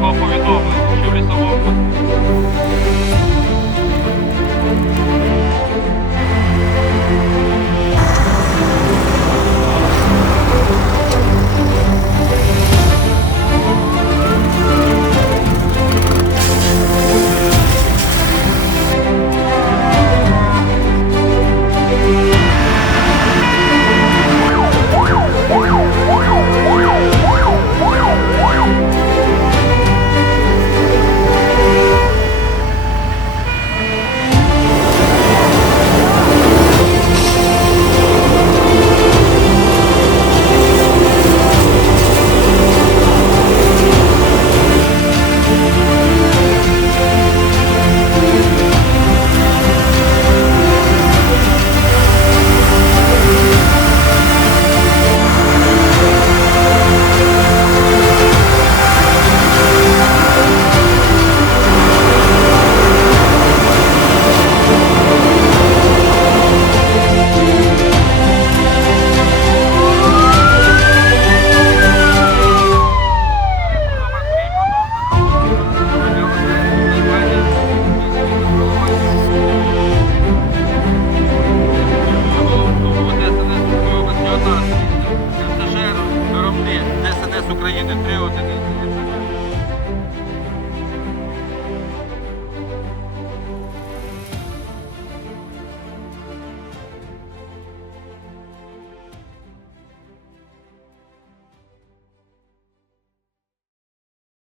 надійшло повідомлення, що лісовому. України три одиниці.